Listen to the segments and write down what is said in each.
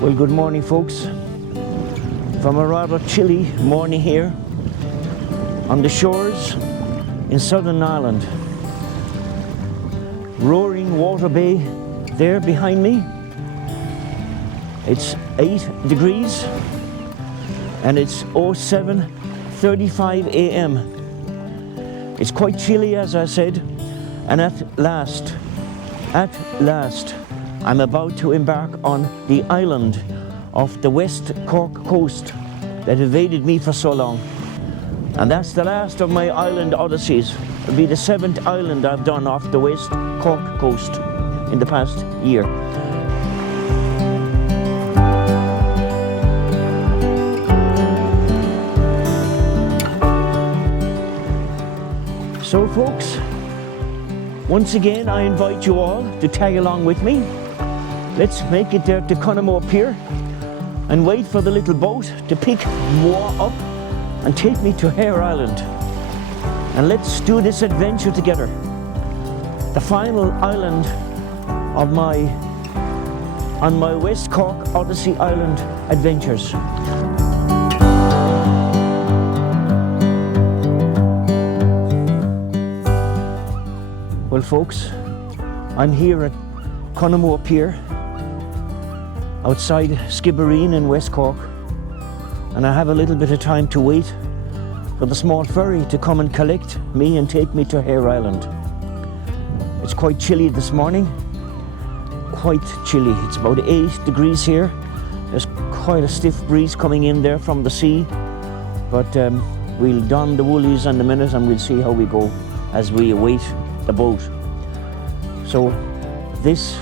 Well, good morning, folks. From a rather chilly morning here on the shores in Southern Ireland. Roaring Water Bay there behind me. It's 8 degrees and it's 07:35 a.m. It's quite chilly, as I said, and at last, I'm about to embark on the island off the West Cork coast that evaded me for so long. And that's the last of my island odysseys. It'll be the 7th island I've done off the West Cork coast in the past year. So folks, once again I invite you all to tag along with me. Let's make it there to Connemore Pier and wait for the little boat to pick moi up and take me to Heir Island. And let's do this adventure together. The final island of on my West Cork Odyssey Island adventures. Well folks, I'm here at Connemore Pier outside Skibbereen in West Cork, and I have a little bit of time to wait for the small ferry to come and collect me and take me to Heir Island. It's quite chilly this morning, quite chilly. It's about 8 degrees here. There's quite a stiff breeze coming in there from the sea, but we'll don the woolies in a minute and we'll see how we go as we await the boat. So this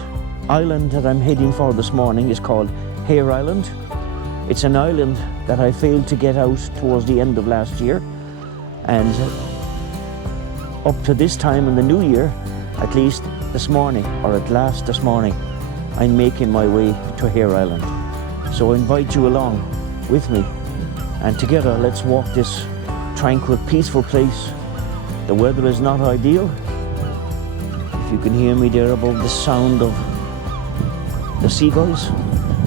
island that I'm heading for this morning is called Heir Island. It's an island that I failed to get out towards the end of last year, and up to this time in the new year, at least this morning, or at last this morning, I'm making my way to Heir Island. So I invite you along with me, and together let's walk this tranquil, peaceful place. The weather is not ideal. If you can hear me there above the sound of the seagulls,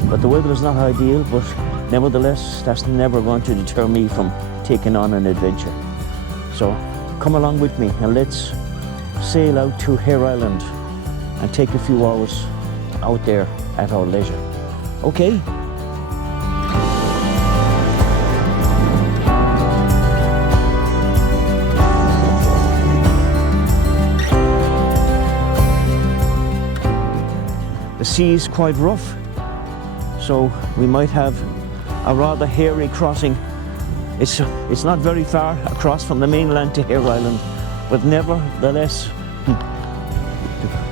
but the weather is not ideal, but nevertheless that's never going to deter me from taking on an adventure. So come along with me and let's sail out to Heir Island and take a few hours out there at our leisure. Okay? The sea is quite rough, so we might have a rather hairy crossing. It's not very far across from the mainland to Heir Island, but nevertheless,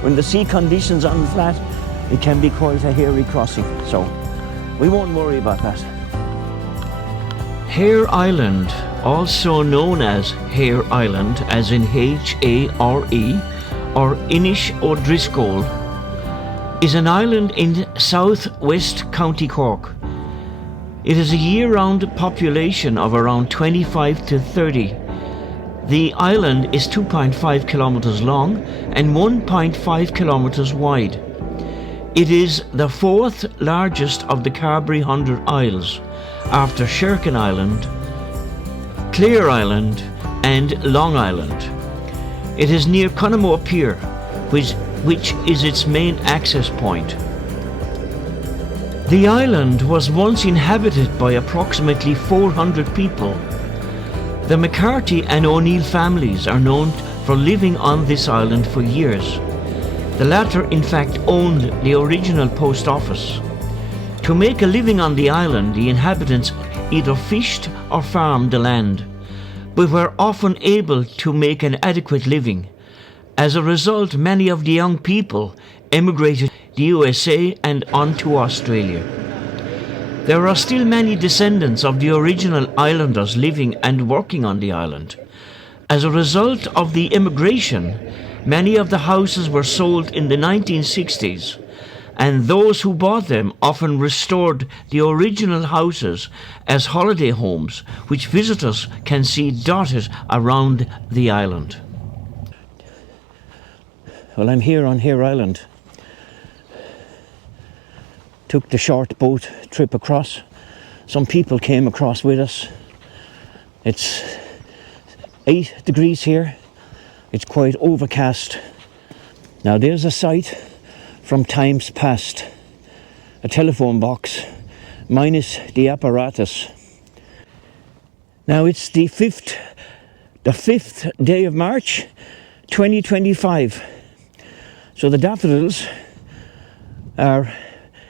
when the sea conditions on the flat, it can be quite a hairy crossing, so we won't worry about that. Heir Island, also known as Heir Island, as in H-A-R-E, or Inish O'Driscoll, is an island in southwest County Cork. It has a year-round population of around 25 to 30. The island is 2.5 kilometers long and 1.5 kilometers wide. It is the 4th largest of the Carbery 100 Isles, after Sherkin Island, Clare Island and Long Island. It is near Connemore Pier, which is its main access point. The island was once inhabited by approximately 400 people. The McCarthy and O'Neill families are known for living on this island for years. The latter, in fact, owned the original post office. To make a living on the island, the inhabitants either fished or farmed the land, but were often able to make an adequate living. As a result, many of the young people emigrated to the USA and on to Australia. There are still many descendants of the original islanders living and working on the island. As a result of the immigration, many of the houses were sold in the 1960s, and those who bought them often restored the original houses as holiday homes, which visitors can see dotted around the island. Well, I'm here on Heir Island. Took the short boat trip across. Some people came across with us. It's 8 degrees here. It's quite overcast. Now there's a sight from times past. A telephone box, minus the apparatus. Now it's the 5th day of March, 2025. So the daffodils are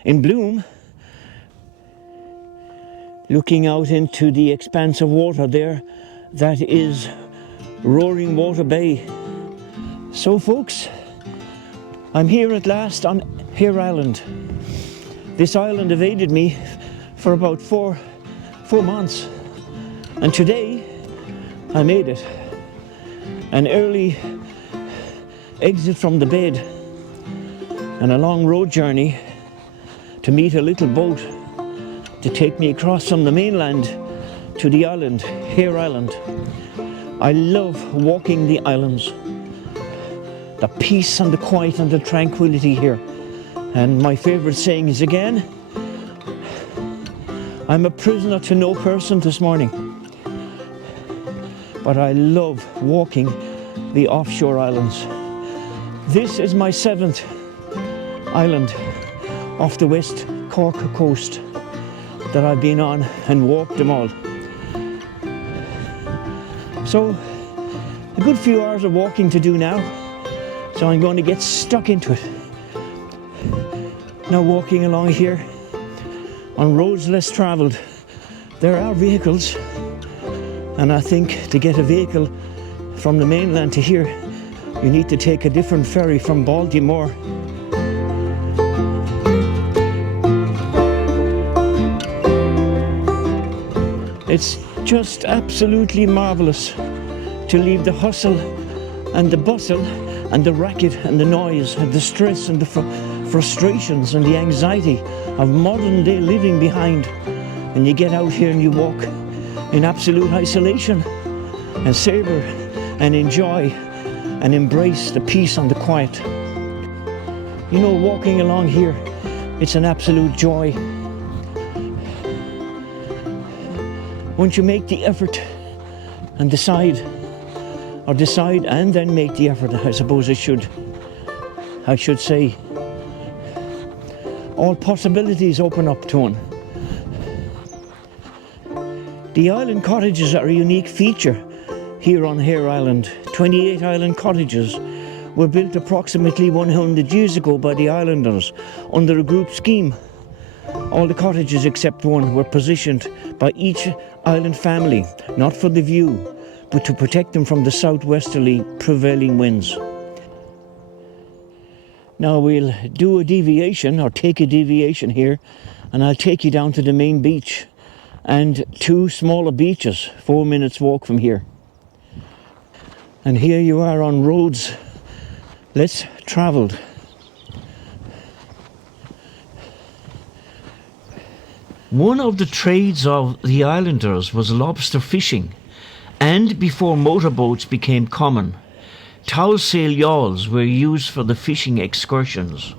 in bloom, looking out into the expanse of water there. That is Roaring Water Bay. So folks, I'm here at last on Heir Island. This island evaded me for about four months, and today I made it. An early exit from the bed and a long road journey to meet a little boat to take me across from the mainland to the island, Heir Island. I love walking the islands. The peace and the quiet and the tranquility here. And my favourite saying is again, I'm a prisoner to no person this morning. But I love walking the offshore islands. This is my 7th island off the west Cork coast that I've been on and walked them all. So, a good few hours of walking to do now, so I'm going to get stuck into it. Now walking along here on roads less travelled, there are vehicles, and I think to get a vehicle from the mainland to here, you need to take a different ferry from Baltimore. It's just absolutely marvellous to leave the hustle and the bustle and the racket and the noise and the stress and the frustrations and the anxiety of modern day living behind, and you get out here and you walk in absolute isolation and savour and enjoy and embrace the peace and the quiet. You know, walking along here, it's an absolute joy. Once you make the effort and decide and then make the effort, I suppose I should say, all possibilities open up to one. The island cottages are a unique feature here on Heir Island. 28 island cottages were built approximately 100 years ago by the islanders under a group scheme. All the cottages except one were positioned by each island family, not for the view, but to protect them from the southwesterly prevailing winds. Now we'll do a deviation, or take a deviation here, and I'll take you down to the main beach and 2 smaller beaches, 4 minutes walk from here. And here you are on roads less travelled. One of the trades of the islanders was lobster fishing, and before motorboats became common, towsail yawls were used for the fishing excursions.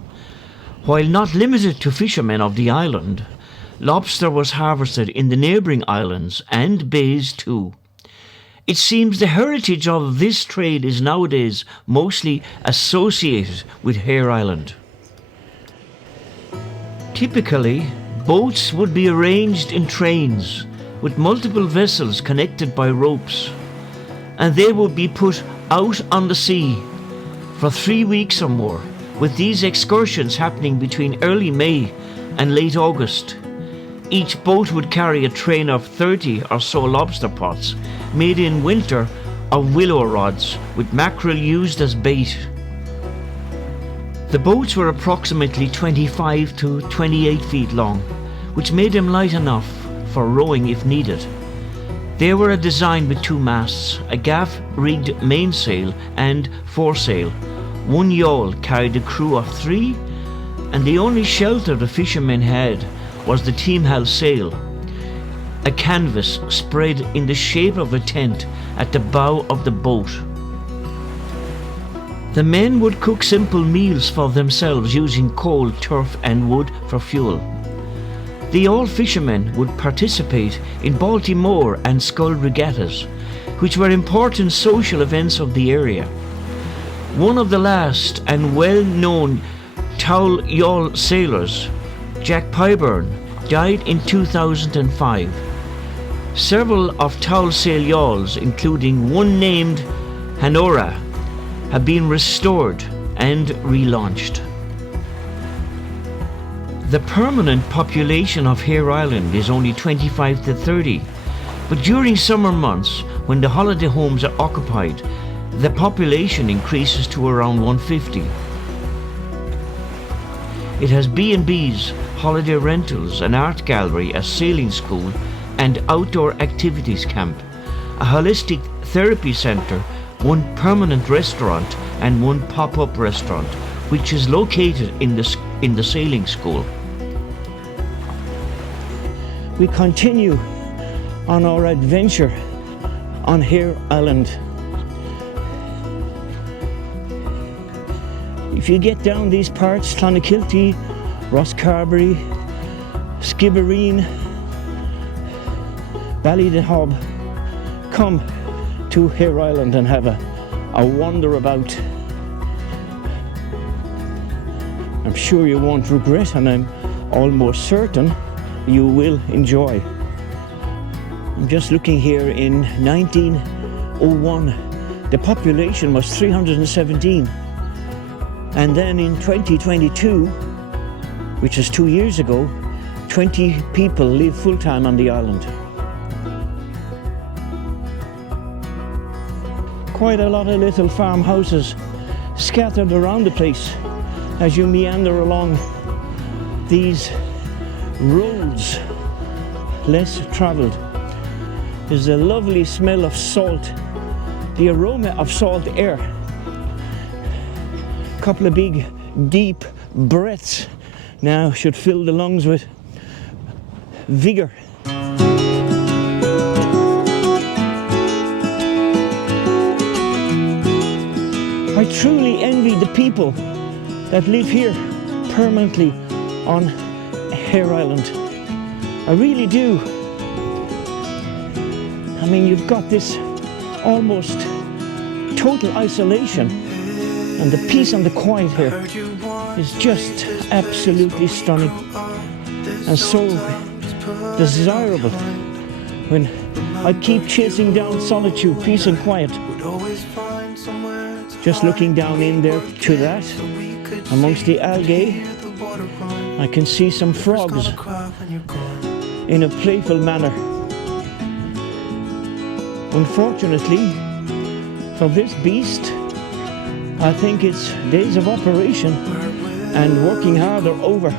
While not limited to fishermen of the island, lobster was harvested in the neighbouring islands and bays too. It seems the heritage of this trade is nowadays mostly associated with Heir Island. Typically, boats would be arranged in trains with multiple vessels connected by ropes, and they would be put out on the sea for 3 weeks or more, with these excursions happening between early May and late August. Each boat would carry a train of 30 or so lobster pots made in winter of willow rods with mackerel used as bait. The boats were approximately 25 to 28 feet long, which made them light enough for rowing if needed. They were a design with 2 masts, a gaff-rigged mainsail and foresail. One yawl carried a crew of 3, and the only shelter the fishermen had was the team house sail, a canvas spread in the shape of a tent at the bow of the boat. The men would cook simple meals for themselves using coal, turf and wood for fuel. The all fishermen would participate in Baltimore and Scull regattas, which were important social events of the area. One of the last and well-known Towel yawl sailors, Jack Pyburn, died in 2005. Several of Towel sail yawls, including one named Hanora, have been restored and relaunched. The permanent population of Heir Island is only 25 to 30, but during summer months, when the holiday homes are occupied, the population increases to around 150. It has B&Bs, holiday rentals, an art gallery, a sailing school, and outdoor activities camp, a holistic therapy centre, one permanent restaurant, and one pop-up restaurant, which is located in the sailing school. We continue on our adventure on Heir Island. If you get down these parts, Clonakilty, Rosscarbery, Skibbereen, Ballydehob, come to Heir Island and have a wander about. I'm sure you won't regret, and I'm almost certain you will enjoy. I'm just looking here. In 1901, the population was 317. And then in 2022, which is 2 years ago, 20 people live full-time on the island. Quite a lot of little farmhouses scattered around the place as you meander along these roads less travelled. There's a lovely smell of salt, the aroma of salt air. Couple of big deep breaths now should fill the lungs with vigor. I truly envy the people that live here permanently on Heir Island. I really do. I mean, you've got this almost total isolation, and the peace and the quiet here is just absolutely stunning and so desirable. When I keep chasing down solitude, peace and quiet, just looking down in there to that, amongst the algae, I can see some frogs in a playful manner. Unfortunately for this beast, I think its days of operation and working hard are over.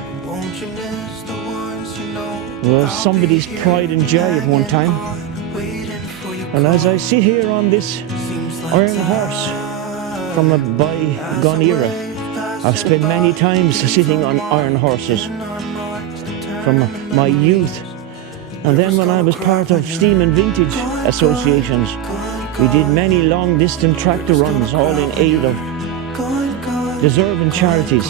Was somebody's pride and joy at one time. And as I sit here on this iron horse from a bygone era, I've spent many times sitting on iron horses from my youth. And then when I was part of steam and vintage associations, we did many long distance tractor runs, all in aid of deserving charities.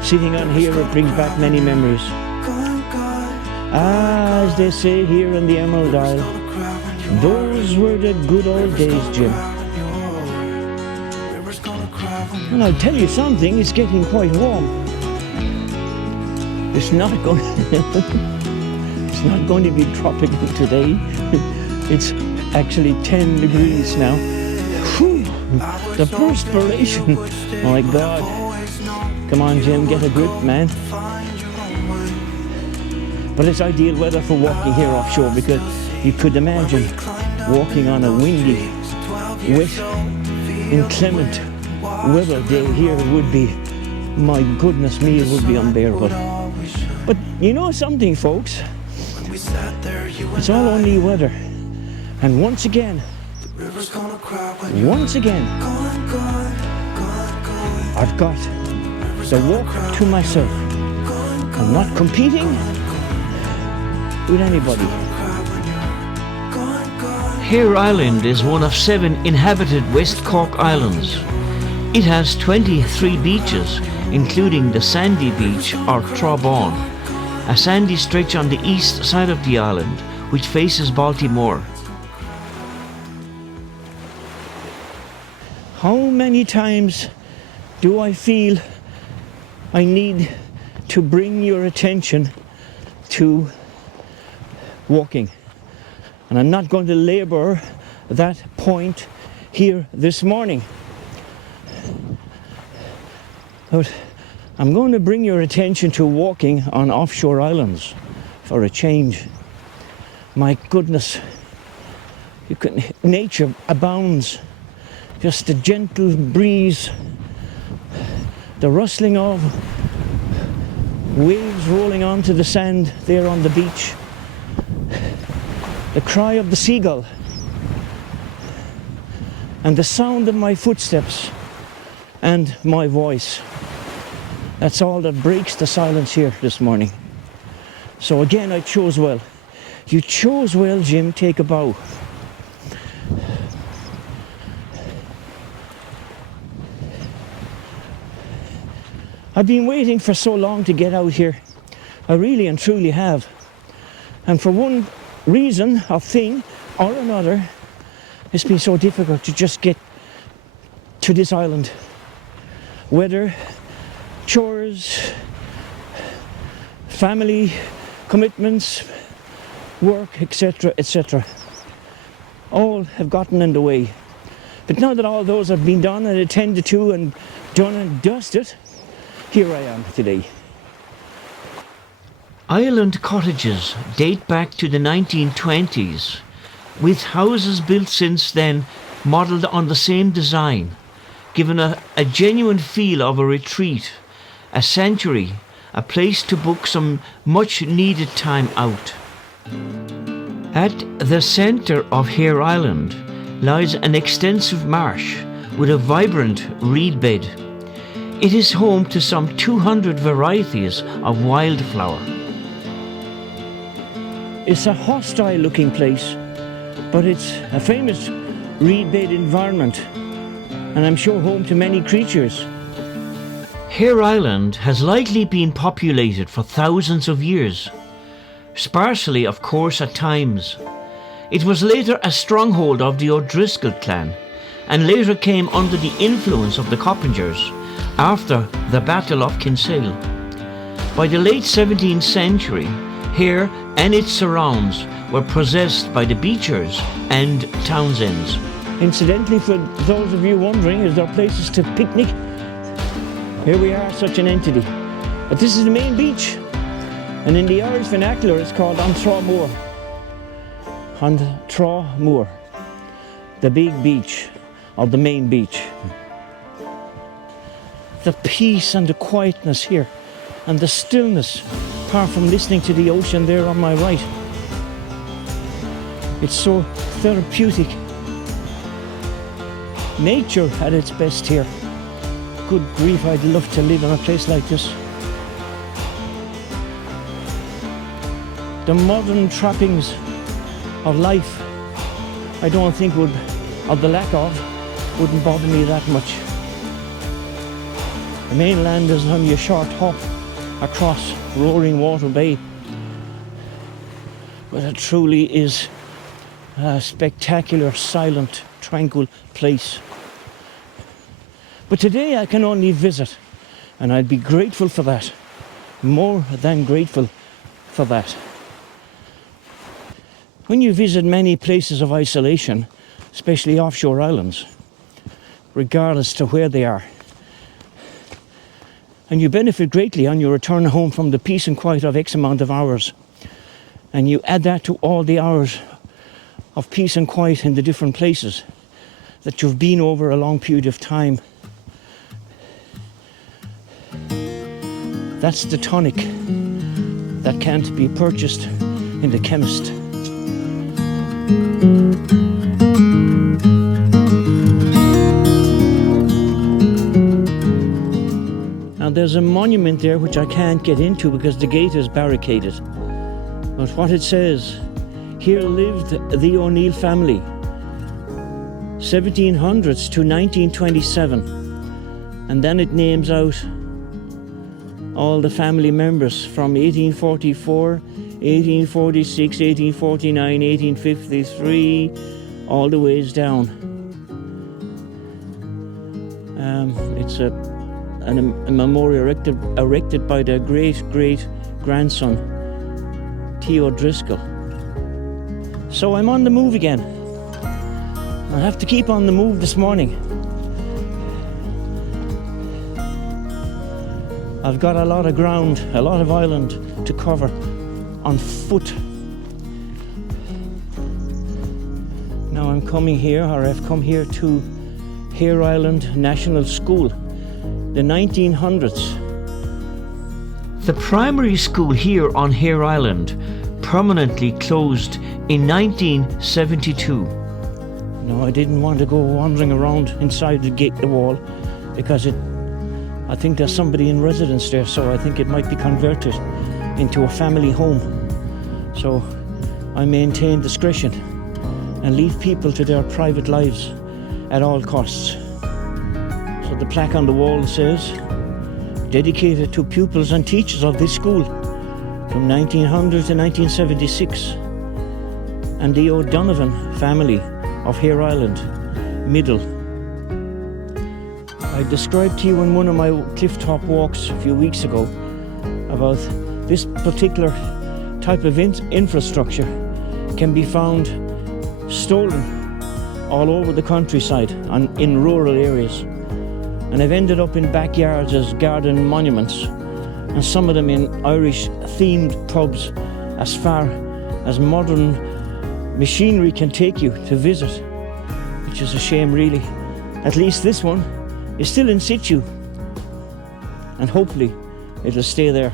Sitting on here, it brings back many memories. As they say here in the Emerald Isle, those were the good old days, Jim. And I'll tell you something, it's getting quite warm. It's not going it's not going to be tropical today. It's actually 10 degrees now. Whew, the perspiration, my God. Come on, Jim, get a grip, man. But it's ideal weather for walking here offshore, because you could imagine walking on a windy, wet, inclement weather day here would be, my goodness me, it would be unbearable. But you know something, folks? It's all only weather. And once again, I've got It's a walk to myself. I'm not competing with anybody. Heir Island is one of 7 inhabited West Cork Islands. It has 23 beaches, including the sandy beach or Trabawn, a sandy stretch on the east side of the island, which faces Baltimore. How many times do I feel I need to bring your attention to walking? And I'm not going to labor that point here this morning. But I'm going to bring your attention to walking on offshore islands for a change. My goodness, nature abounds. Just the gentle breeze, the rustling of waves rolling onto the sand there on the beach, the cry of the seagull, and the sound of my footsteps and my voice. That's all that breaks the silence here this morning. So again, I chose well. You chose well, Jim. Take a bow. I've been waiting for so long to get out here. I really and truly have. And for one reason or thing or another, it's been so difficult to just get to this island. Whether chores, family commitments, work, etc., etc. all have gotten in the way. But now that all those have been done and attended to and done and dusted, here I am today. Island cottages date back to the 1920s, with houses built since then modelled on the same design, giving a genuine feel of a retreat, a sanctuary, a place to book some much needed time out. At the centre of Heir Island lies an extensive marsh with a vibrant reed bed. It is home to some 200 varieties of wildflower. It's a hostile looking place, but it's a famous reed bed environment, and I'm sure home to many creatures. Heir Island has likely been populated for thousands of years, sparsely of course at times. It was later a stronghold of the O'Driscoll clan, and later came under the influence of the Coppingers after the Battle of Kinsale. By the late 17th century, Heir and its surrounds were possessed by the Beechers and Townsends. Incidentally, for those of you wondering, is there places to picnic? Here we are, such an entity. But this is the main beach, and in the Irish vernacular it's called An Trá Mór. An Trá Mór, the big beach, or the main beach. The peace and the quietness here, and the stillness, apart from listening to the ocean there on my right. It's so therapeutic. Nature at its best here. Good grief, I'd love to live in a place like this. The modern trappings of life, I don't think would, or the lack of, wouldn't bother me that much. The mainland is only a short hop across Roaring Water Bay, but it truly is a spectacular, silent, tranquil place. But today I can only visit, and I'd be grateful for that, more than grateful for that. When you visit many places of isolation, especially offshore islands, regardless to where they are, and you benefit greatly on your return home from the peace and quiet of X amount of hours, and you add that to all the hours of peace and quiet in the different places that you've been over a long period of time. That's the tonic that can't be purchased in the chemist. Now there's a monument there which I can't get into because the gate is barricaded. But what it says, here lived the O'Neill family, 1700s to 1927. And then it names out all the family members from 1844, 1846, 1849, 1853, all the ways down. It's a memorial erected by their great-great-grandson, Theo Driscoll. So I'm on the move again. I'll have to keep on the move this morning. I've got a lot of ground, a lot of island to cover on foot. Now I'm coming here, or I've come here to Heir Island National School, the 1900s. The primary school here on Heir Island permanently closed in 1972. No, I didn't want to go wandering around inside the wall because I think there's somebody in residence there, so I think it might be converted into a family home. So I maintain discretion and leave people to their private lives at all costs. So the plaque on the wall says, dedicated to pupils and teachers of this school from 1900 to 1976, and the O'Donovan family of Heir Island, Middle. I described to you in one of my clifftop walks a few weeks ago about this particular type of infrastructure can be found stolen all over the countryside and in rural areas. And they've ended up in backyards as garden monuments, and some of them in Irish themed pubs as far as modern machinery can take you to visit, which is a shame really. At least this one is still in situ, and hopefully it'll stay there.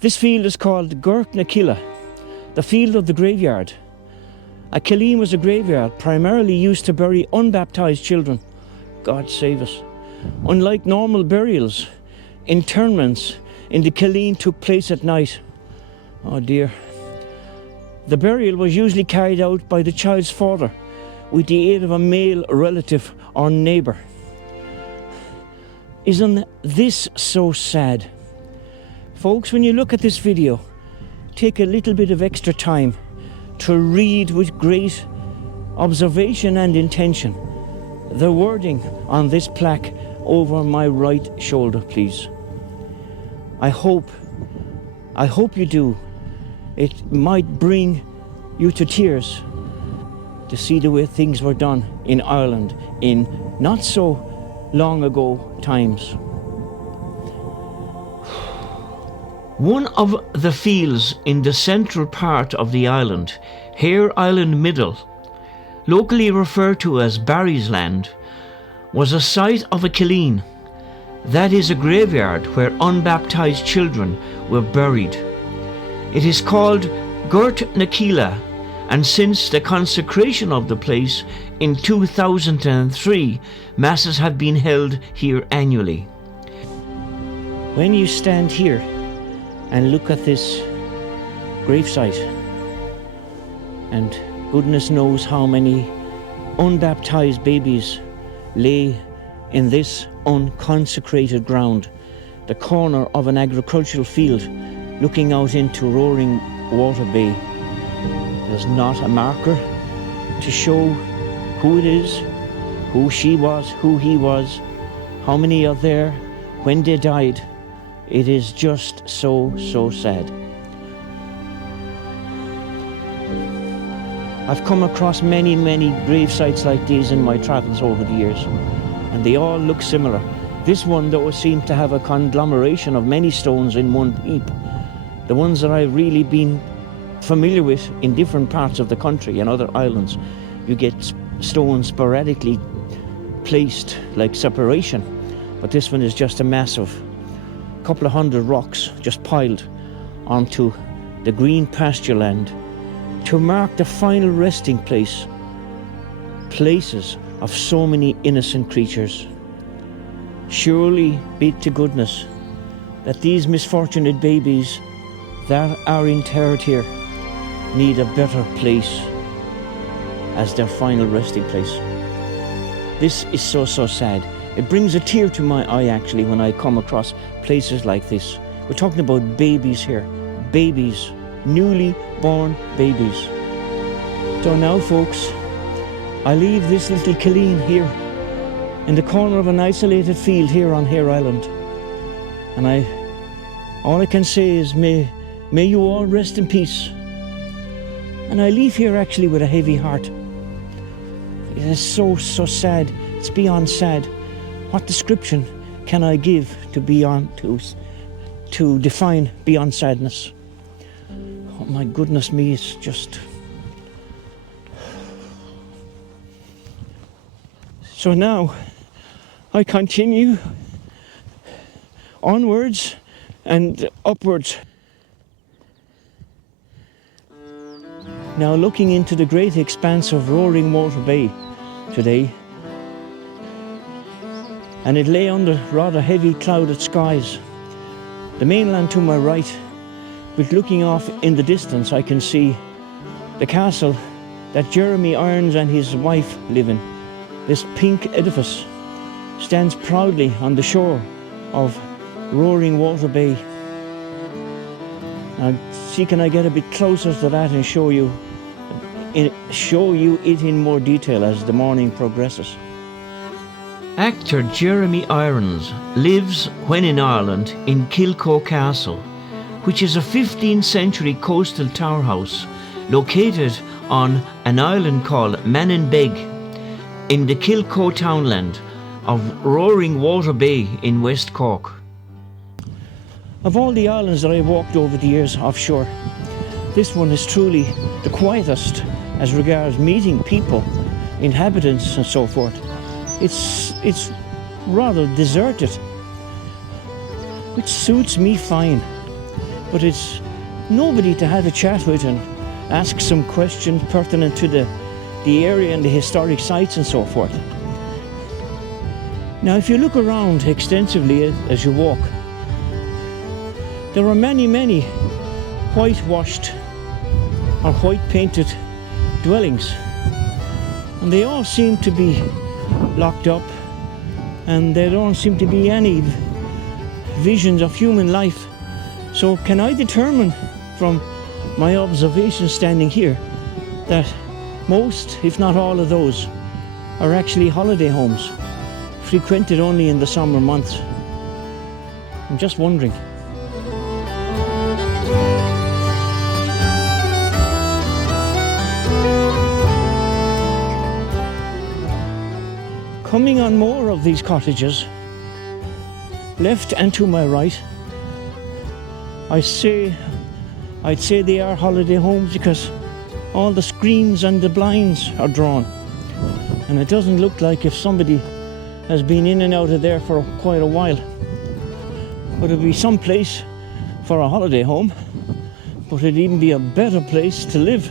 This field is called Cork na Killa, the field of the graveyard. A killeen was a graveyard primarily used to bury unbaptized children. God save us. Unlike normal burials, interments in the killeen took place at night. Oh dear. The burial was usually carried out by the child's father with the aid of a male relative or neighbour. Isn't this so sad? Folks, when you look at this video, take a little bit of extra time to read with great observation and intention the wording on this plaque over my right shoulder, please. I hope you do. It might bring you to tears to see the way things were done in Ireland in not so long ago times. One of the fields in the central part of the island, Heir Island Middle, locally referred to as Barry's Land, was a site of a killeen, that is a graveyard where unbaptized children were buried. It is called Cork na Killa, and since the consecration of the place in 2003, masses have been held here annually. When you stand here and look at this gravesite, and goodness knows how many unbaptized babies lay in this unconsecrated ground, the corner of an agricultural field looking out into roaring water bay. There's not a marker to show who it is, who she was, who he was, how many are there, when they died. It is just so sad. I've come across many grave sites like these in my travels over the years, and they all look similar. This one though seemed to have a conglomeration of many stones in one heap. The ones that I've really been familiar with in different parts of the country and other islands, you get stones sporadically placed like separation, but this one is just a massive couple of hundred rocks just piled onto the green pasture land to mark the final resting places of so many innocent creatures. Surely be to goodness that these misfortunate babies that are interred here need a better place as their final resting place. This is so sad. It brings a tear to my eye actually when I come across places like this. We're talking about babies here. Babies. Newly born babies. So now folks, I leave this little Killeen here in the corner of an isolated field here on Heir Island. And all I can say is may you all rest in peace. And I leave here actually with a heavy heart. It is so sad. It's beyond sad. What description can I give to define beyond sadness? Oh my goodness me, it's just... So now I continue onwards and upwards. Now looking into the great expanse of Roaring Water Bay today, and it lay under rather heavy clouded skies. The mainland to my right, but looking off in the distance I can see the castle that Jeremy Irons and his wife live in. This pink edifice stands proudly on the shore of Roaring Water Bay. Now see, can I get a bit closer to that and show you it in more detail as the morning progresses. Actor Jeremy Irons lives, when in Ireland, in Kilco Castle, which is a 15th century coastal tower house located on an island called Manninbeg in the Kilco townland of Roaring Water Bay in West Cork. Of all the islands that I've walked over the years offshore, this one is truly the quietest as regards meeting people, inhabitants and so forth. It's rather deserted, which suits me fine, but it's nobody to have a chat with and ask some questions pertinent to the area and the historic sites and so forth. Now if you look around extensively as you walk, there are many whitewashed or white painted dwellings, and they all seem to be locked up, and there don't seem to be any visions of human life. So can I determine from my observation standing here that most, if not all of those, are actually holiday homes, frequented only in the summer months? I'm just wondering. Coming on more of these cottages, left and to my right, I'd say they are holiday homes because all the screens and the blinds are drawn, and it doesn't look like if somebody has been in and out of there for quite a while. But it'd be some place for a holiday home, but it'd even be a better place to live.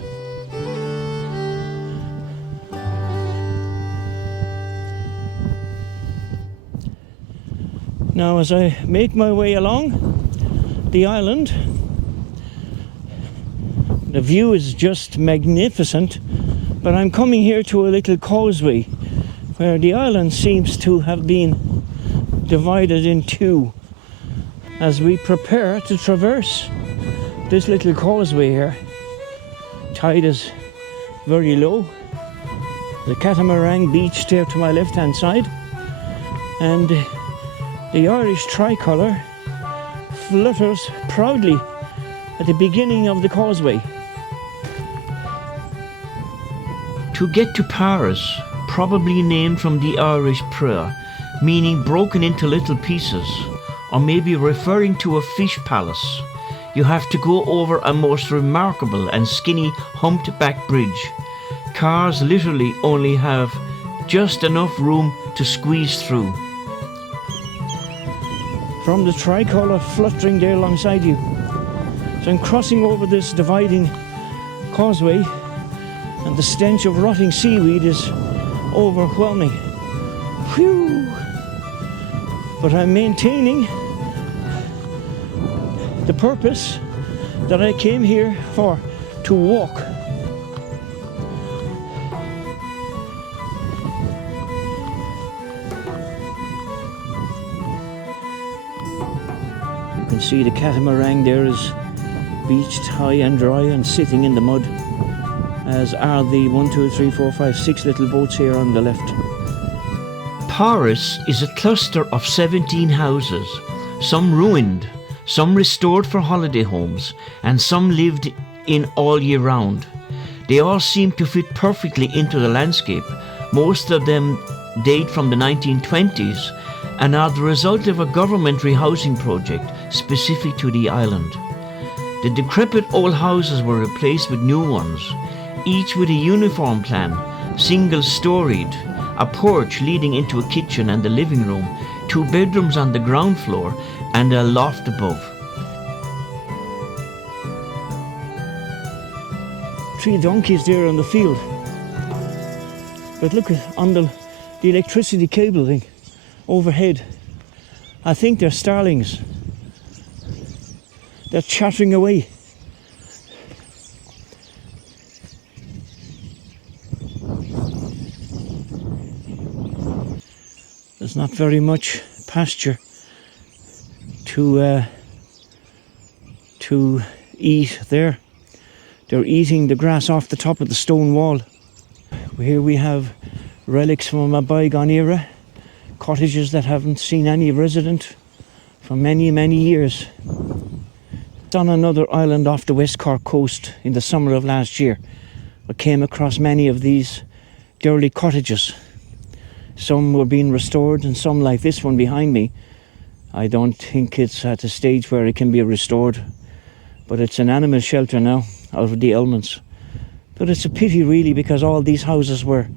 Now as I make my way along the island, the view is just magnificent, but I'm coming here to a little causeway where the island seems to have been divided in two as we prepare to traverse this little causeway here. Tide is very low. The catamaran beach there to my left hand side, and the Irish tricolour flutters proudly at the beginning of the causeway. To get to Paris, probably named from the Irish prayer, meaning broken into little pieces, or maybe referring to a fish palace, you have to go over a most remarkable and skinny humped back bridge. Cars literally only have just enough room to squeeze through. From the tricolour fluttering there alongside you. So I'm crossing over this dividing causeway, and the stench of rotting seaweed is overwhelming. Whew! But I'm maintaining the purpose that I came here for, to walk. You can see the catamaran there is beached high and dry and sitting in the mud, as are the 1, 2, 3, 4, 5, 6 little boats here on the left. Paris is a cluster of 17 houses, some ruined, some restored for holiday homes, and some lived in all year round. They all seem to fit perfectly into the landscape. Most of them date from the 1920s and are the result of a government rehousing project specific to the island. The decrepit old houses were replaced with new ones, each with a uniform plan, single-storied, a porch leading into a kitchen and the living room, 2 bedrooms on the ground floor, and a loft above. 3 donkeys there on the field. But look at on the electricity cable thing overhead. I think they're starlings. They're chattering away. There's not very much pasture to eat there. They're eating the grass off the top of the stone wall. Here we have relics from a bygone era, cottages that haven't seen any resident for many, many years. It's on another island off the West Cork coast in the summer of last year. I came across many of these derelict cottages. Some were being restored, and some, like this one behind me, I don't think it's at a stage where it can be restored, but it's an animal shelter now out of the elements. But it's a pity really, because all these houses were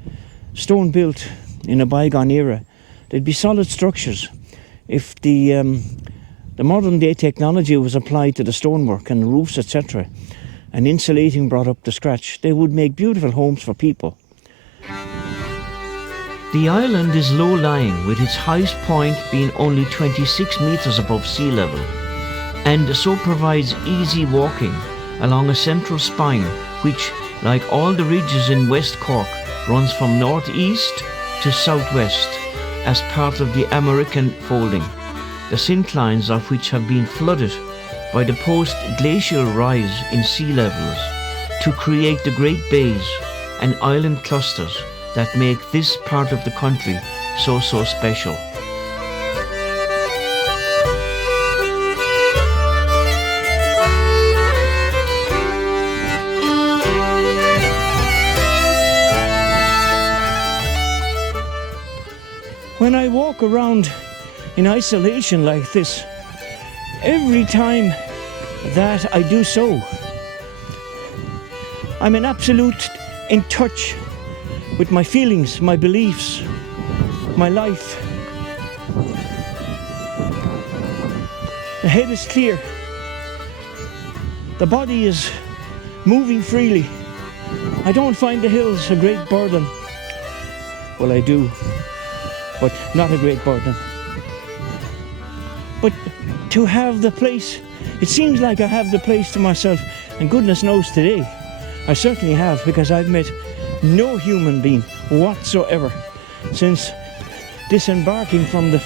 stone built in a bygone era. They'd be solid structures if the modern day technology was applied to the stonework and roofs, etc., and insulating brought up to scratch. They would make beautiful homes for people. The island is low-lying, with its highest point being only 26 metres above sea level, and so provides easy walking along a central spine which, like all the ridges in West Cork, runs from northeast to southwest as part of the American folding, the synclines of which have been flooded by the post-glacial rise in sea levels to create the great bays and island clusters that make this part of the country so special. When I walk around in isolation like this, every time that I do so, I'm in touch with my feelings, my beliefs, my life. The head is clear. The body is moving freely. I don't find the hills a great burden. Well, I do, but not a great burden. But to have the place, it seems like I have the place to myself, and goodness knows today I certainly have, because I've met no human being whatsoever since disembarking from the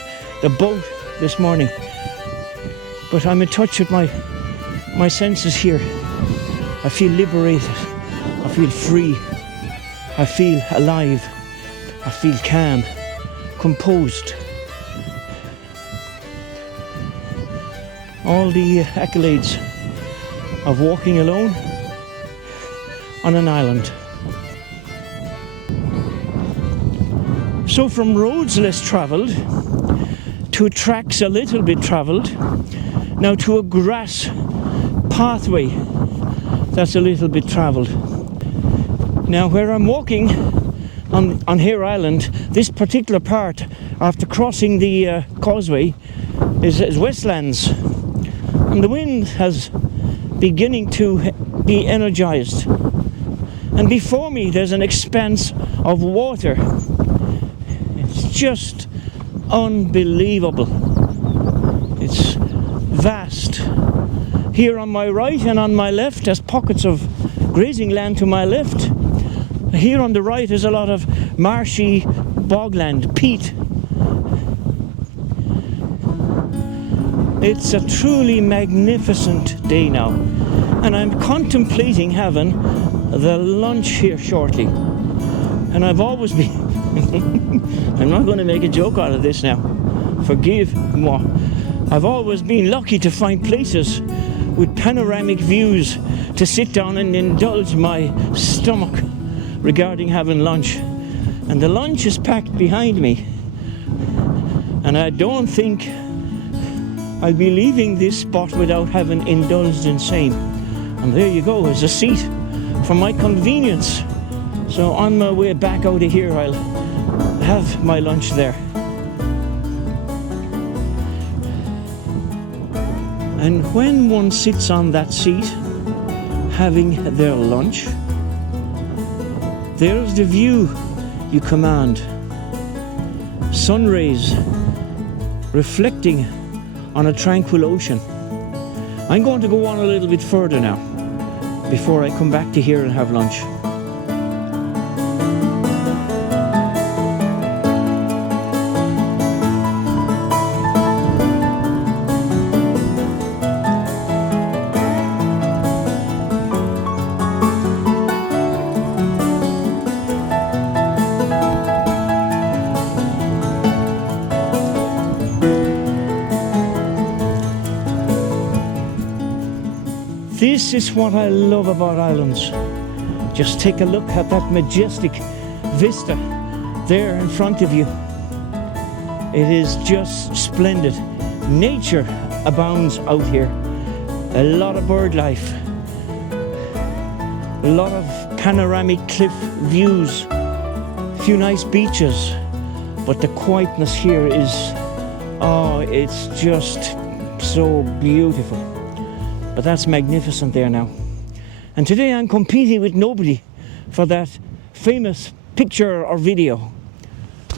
boat this morning. But I'm in touch with my senses here. I feel liberated. I feel free. I feel alive. I feel calm, composed. All the accolades of walking alone on an island. So from roads less travelled to tracks a little bit travelled, now to a grass pathway that's a little bit travelled. Now where I'm walking on Heir Island, this particular part after crossing the causeway is westlands, and the wind has beginning to be energised. And before me there's an expanse of water. It's just unbelievable. It's vast. Here on my right and on my left there's pockets of grazing land to my left. Here on the right is a lot of marshy bogland, peat. It's a truly magnificent day now, and I'm contemplating having the lunch here shortly. And I've always been I'm not going to make a joke out of this now, forgive moi. I've always been lucky to find places with panoramic views to sit down and indulge my stomach regarding having lunch. And the lunch is packed behind me, and I don't think I'll be leaving this spot without having indulged in same. And there you go, there's a seat for my convenience. So on my way back out of here, I'll have my lunch there. And when one sits on that seat, having their lunch, there's the view you command. Sun rays reflecting on a tranquil ocean. I'm going to go on a little bit further now before I come back to here and have lunch. This is what I love about islands. Just take a look at that majestic vista there in front of you. It is just splendid. Nature abounds out here. A lot of bird life. A lot of panoramic cliff views. A few nice beaches. But the quietness here is, oh, it's just so beautiful. But that's magnificent there now. And today I'm competing with nobody for that famous picture or video.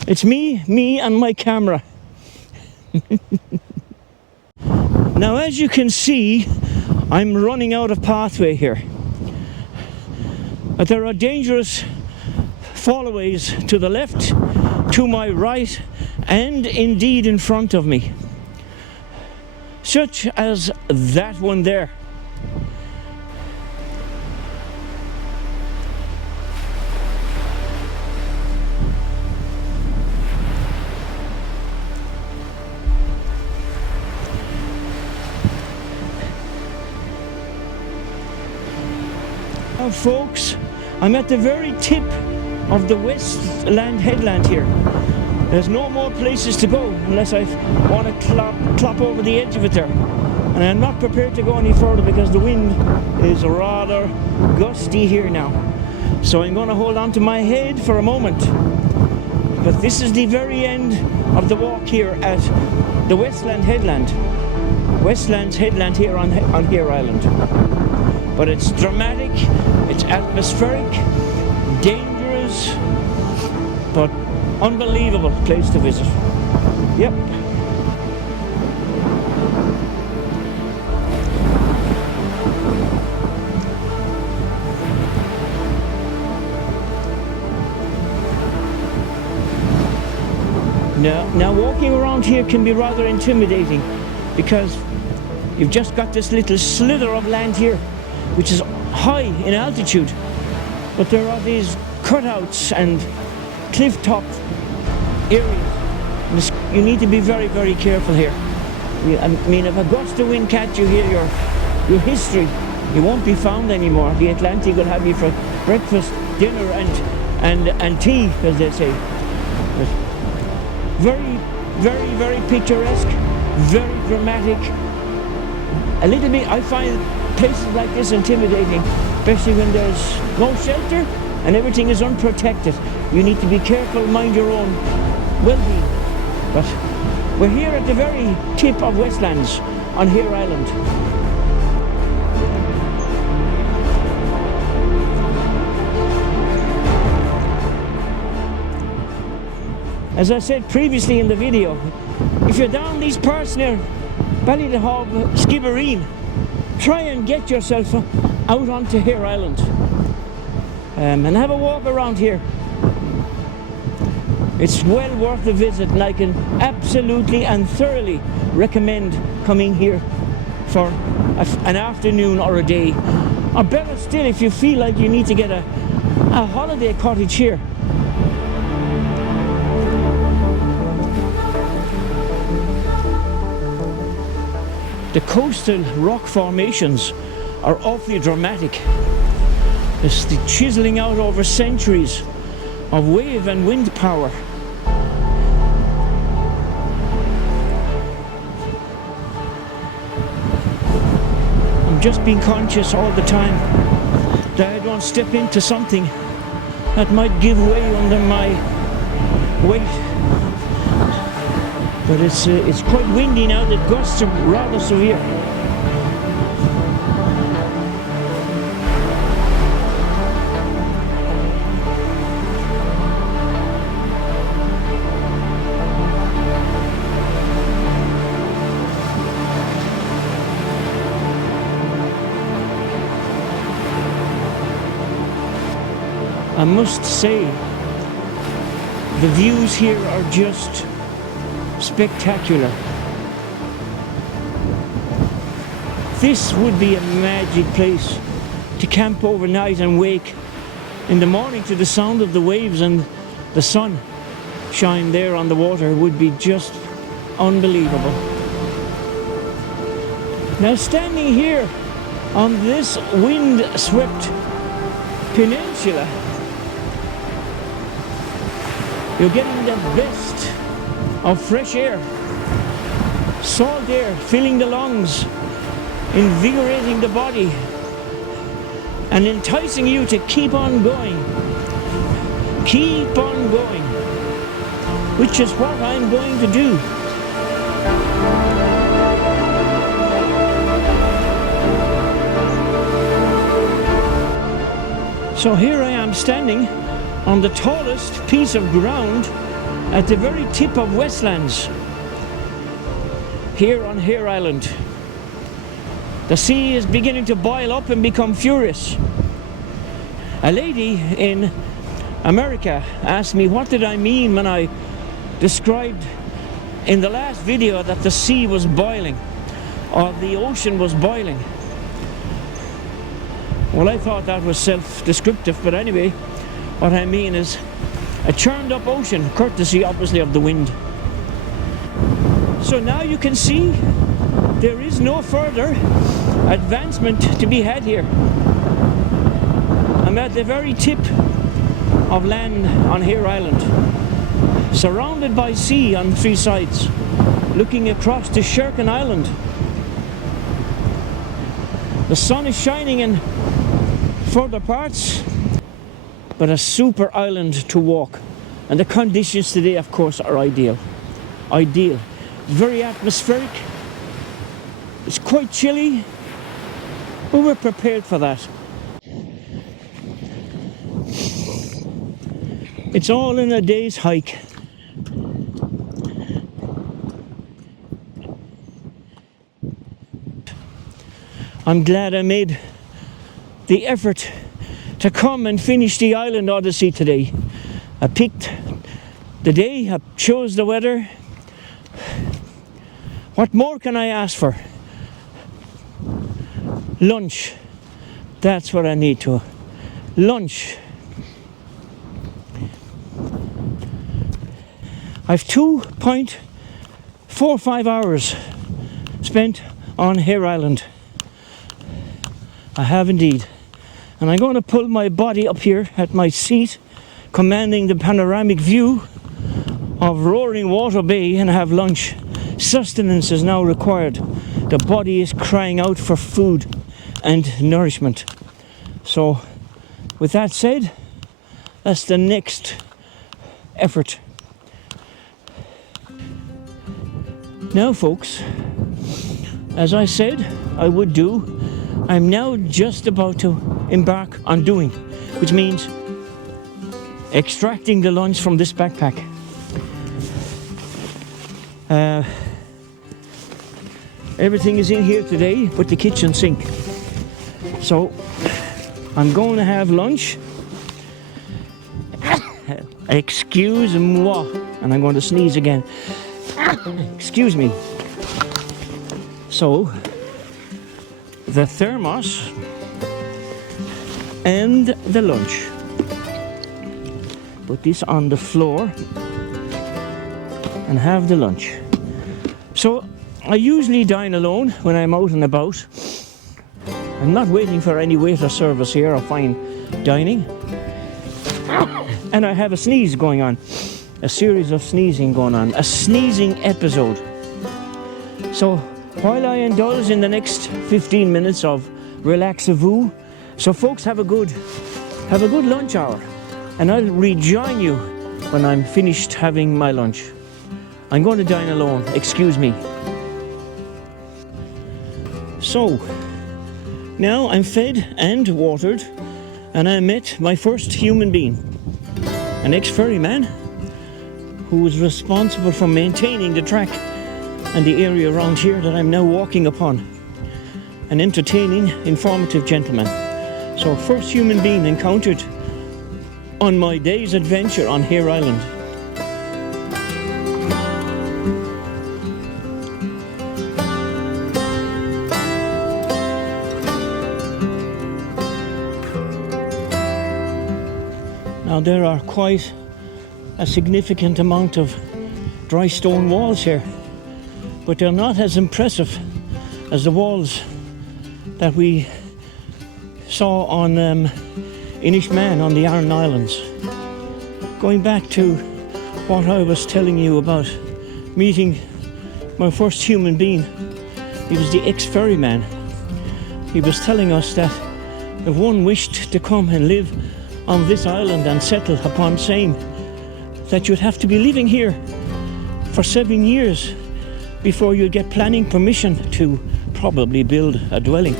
It's me and my camera. Now as you can see, I'm running out of pathway here. But there are dangerous followays to the left, to my right, and indeed in front of me. Such as that one there. Now folks, I'm at the very tip of the Westland headland here. There's no more places to go unless I want to clop over the edge of it there. And I'm not prepared to go any further because the wind is rather gusty here now. So I'm going to hold on to my head for a moment. But this is the very end of the walk here at the Westland headland. Westland's headland here on Heir Island. But it's dramatic, it's atmospheric, dangerous, but unbelievable place to visit. Yep. Now walking around here can be rather intimidating because you've just got this little slither of land here which is high in altitude, but there are these cutouts and cliff top areas. You need to be very, very careful here. I mean, if a gust of wind catch you here, your history, you won't be found anymore. The Atlantic will have you for breakfast, dinner, and tea, as they say. But very, very, very picturesque, very dramatic. A little bit, I find places like this intimidating, especially when there's no shelter and everything is unprotected. You need to be careful, mind your own well-being. But we're here at the very tip of Westlands on Heir Island. As I said previously in the video, if you're down these parts near Ballydehob, Skibbereen, try and get yourself out onto Heir Island and have a walk around here. It's well worth a visit, and I can absolutely and thoroughly recommend coming here for an afternoon or a day, or better still, if you feel like you need to get a holiday cottage here. The coastal rock formations are awfully dramatic. It's the chiseling out over centuries of wave and wind power. I'm just being conscious all the time that I don't step into something that might give way under my weight. But it's quite windy now. The gusts are rather severe. I must say, the views here are just spectacular. This would be a magic place to camp overnight and wake in the morning to the sound of the waves and the sun shine there on the water. Would be just unbelievable. Now, standing here on this wind-swept peninsula, you're getting the best of fresh air, salt air filling the lungs, invigorating the body, and enticing you to keep on going, which is what I'm going to do. So here I am standing on the tallest piece of ground at the very tip of Westlands, here on Heir Island. The sea is beginning to boil up and become furious. A lady in America asked me what did I mean when I described in the last video that the sea was boiling, or the ocean was boiling. Well, I thought that was self-descriptive, but anyway, what I mean is a churned up ocean, courtesy obviously of the wind. So now you can see there is no further advancement to be had here. I'm at the very tip of land on Heir Island, surrounded by sea on three sides, looking across to Sherkin Island. The sun is shining in further parts, but a super island to walk, and the conditions today, of course, are ideal. Very atmospheric. It's quite chilly, but we're prepared for that. It's all in a day's hike. I'm glad I made the effort to come and finish the Island Odyssey today. I picked the day, I chose the weather. What more can I ask for? Lunch. That's what I need to. Lunch. I've 2.45 hours spent on Heir Island. I have indeed. And I'm going to pull my body up here at my seat, commanding the panoramic view of roaring Water Bay, and have lunch. Sustenance is now required. The body is crying out for food and nourishment. So, with that said, that's the next effort. Now, folks, as I said I would do, I'm now just about to embark on doing, which means extracting the lunch from this backpack. Everything is in here today but the kitchen sink. So I'm going to have lunch. Excuse-moi. And I'm going to sneeze again. Excuse me. So the thermos and the lunch. Put this on the floor and have the lunch. So I usually dine alone when I'm out and about. I'm not waiting for any waiter service here or fine dining. And I have a sneeze going on. A series of sneezing going on. A sneezing episode. So while I indulge in the next 15 minutes of relax-a-vous, so folks, have a good lunch hour. And I'll rejoin you when I'm finished having my lunch. I'm going to dine alone, excuse me. So, now I'm fed and watered, and I met my first human being, an ex-ferryman who was responsible for maintaining the track and the area around here that I'm now walking upon. An entertaining, informative gentleman. So, first human being encountered on my day's adventure on Heir Island. Now there are quite a significant amount of dry stone walls here, but they're not as impressive as the walls that we saw on Inishman on the Aran Islands. Going back to what I was telling you about meeting my first human being, he was the ex-ferryman. He was telling us that if one wished to come and live on this island and settle upon same, that you'd have to be living here for 7 years before you'd get planning permission to probably build a dwelling.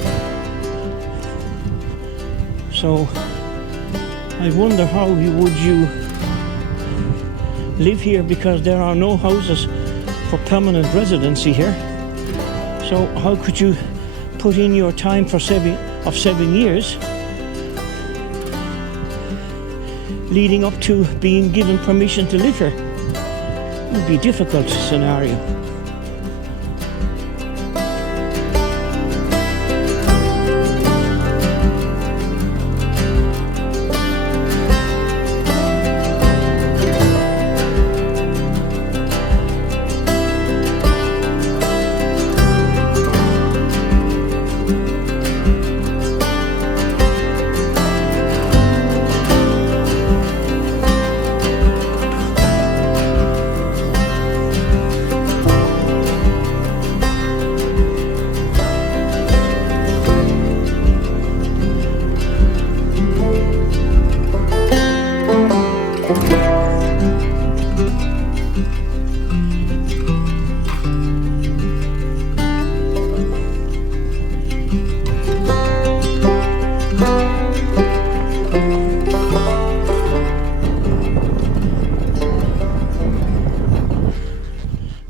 So I wonder how would you live here, because there are no houses for permanent residency here. So how could you put in your time for 7 years leading up to being given permission to live here? It would be a difficult scenario.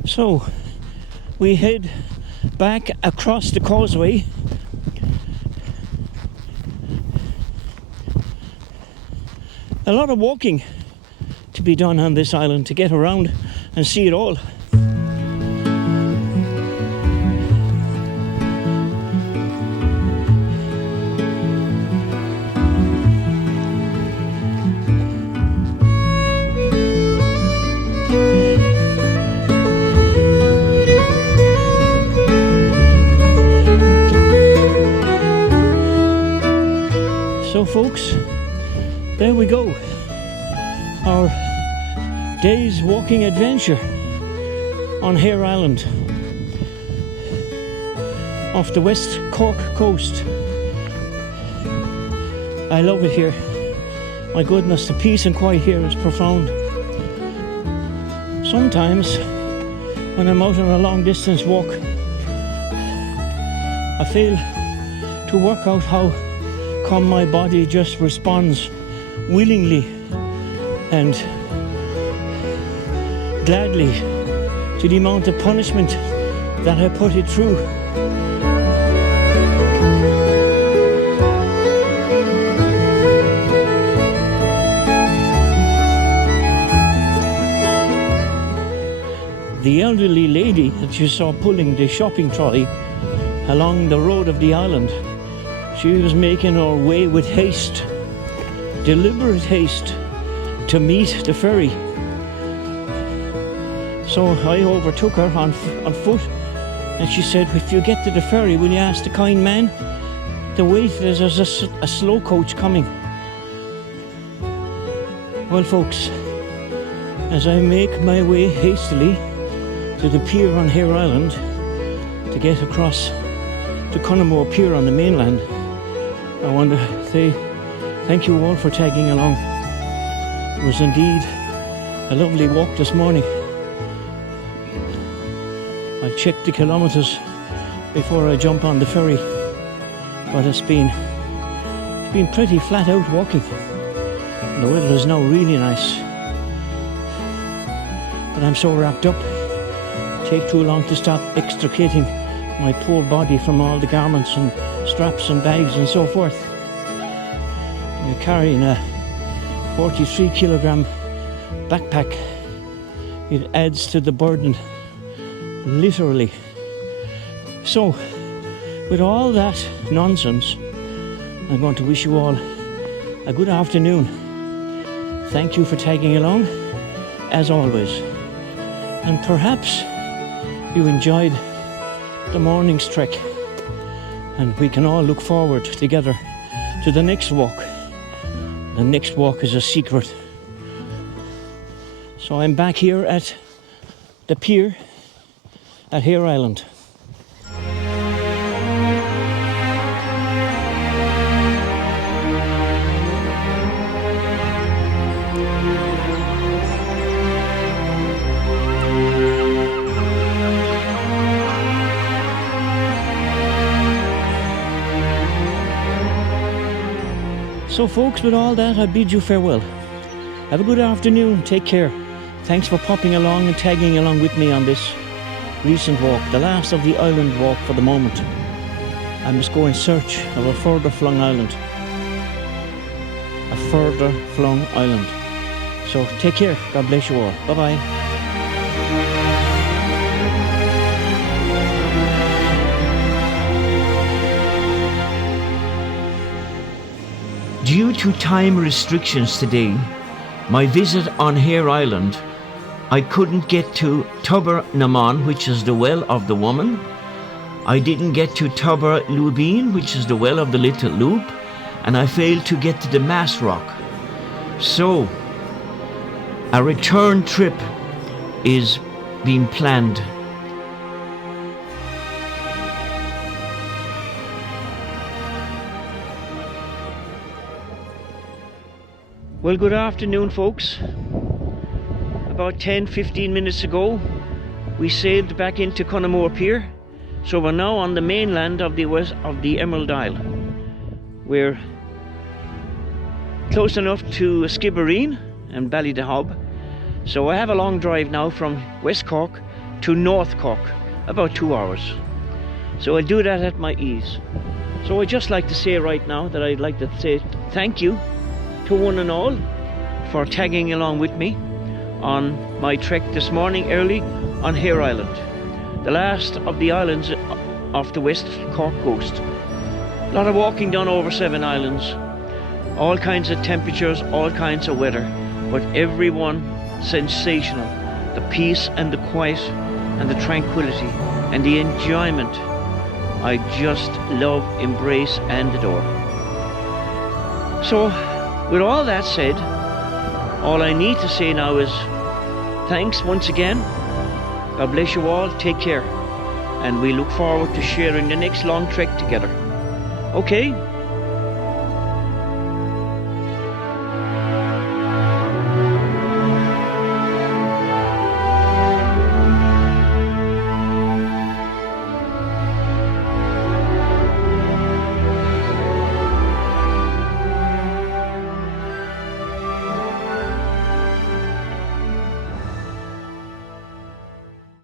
So we head back across the causeway. A lot of walking to be done on this island to get around and see it all. So folks, there we go. Our day's walking adventure on Heir Island off the west Cork coast. I love it here. My goodness, the peace and quiet here is profound. Sometimes when I'm out on a long distance walk, I fail to work out how come my body just responds willingly and gladly to to the amount of punishment that I put it through. The elderly lady that you saw pulling the shopping trolley along the road of the island, she was making her way with haste, deliberate haste, to meet the ferry. So I overtook her on foot, and she said, if you get to the ferry, will you ask the kind man to wait, there's a slow coach coming. Well folks, as I make my way hastily to the pier on Heir Island to get across to Connemore Pier on the mainland, I want to say thank you all for tagging along. It was indeed a lovely walk this morning. I'll check the kilometres before I jump on the ferry, but it's been pretty flat out walking. The weather is now really nice, but I'm so wrapped up. Take too long to stop extricating my poor body from all the garments and straps and bags and so forth. You're carrying a 43 kilogram backpack. It adds to the burden, literally. So, with all that nonsense, I'm going to wish you all a good afternoon. Thank you for tagging along, as always. And perhaps you enjoyed the morning's trek, and we can all look forward together to the next walk. The next walk is a secret. So I'm back here at the pier at Heir Island. So folks, with all that, I bid you farewell. Have a good afternoon, take care. Thanks for popping along and tagging along with me on this recent walk, the last of the island walk for the moment. I must go in search of a further flung island. A further flung island. So take care, God bless you all. Bye bye. Due to time restrictions today, my visit on Heir Island, I couldn't get to Tuber Naman, which is the well of the woman. I didn't get to Tuber Lubin, which is the well of the little loop, and I failed to get to the Mass Rock. So, a return trip is being planned. Well, good afternoon, folks. About 10-15 minutes ago, we sailed back into Connemore Pier, so we're now on the mainland of the Emerald Isle. We're close enough to Skibbereen and Ballydehob, so I have a long drive now from West Cork to North Cork, about 2 hours. So I'll do that at my ease. So I'd just like to say right now that I'd like to say thank you to one and all for tagging along with me on my trek this morning early on Heir Island, the last of the islands off the West Cork coast. A lot of walking done over 7 islands, all kinds of temperatures, all kinds of weather, but everyone sensational. The peace and the quiet and the tranquility and the enjoyment I just love, embrace and adore. So with all that said, all I need to say now is thanks once again. God bless you all, take care, and we look forward to sharing the next long trek together. Okay?